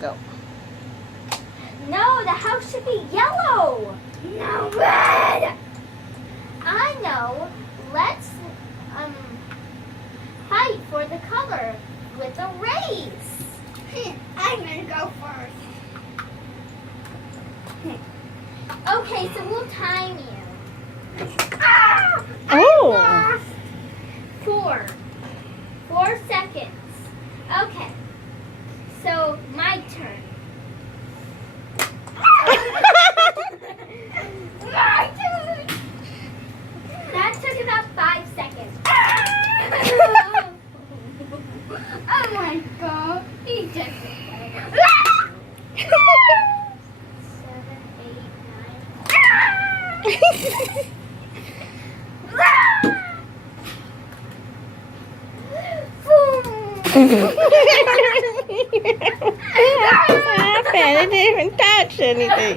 Go. No, the house should be yellow. No, red. I know. Let's fight for the color with a race. I'm gonna go first. Okay, so we'll time you. Oh. I lost. 4 seconds. Okay. So my turn. My turn. That took about 5 seconds. Oh my god. He just 7, 8, 9. I didn't even touch anything.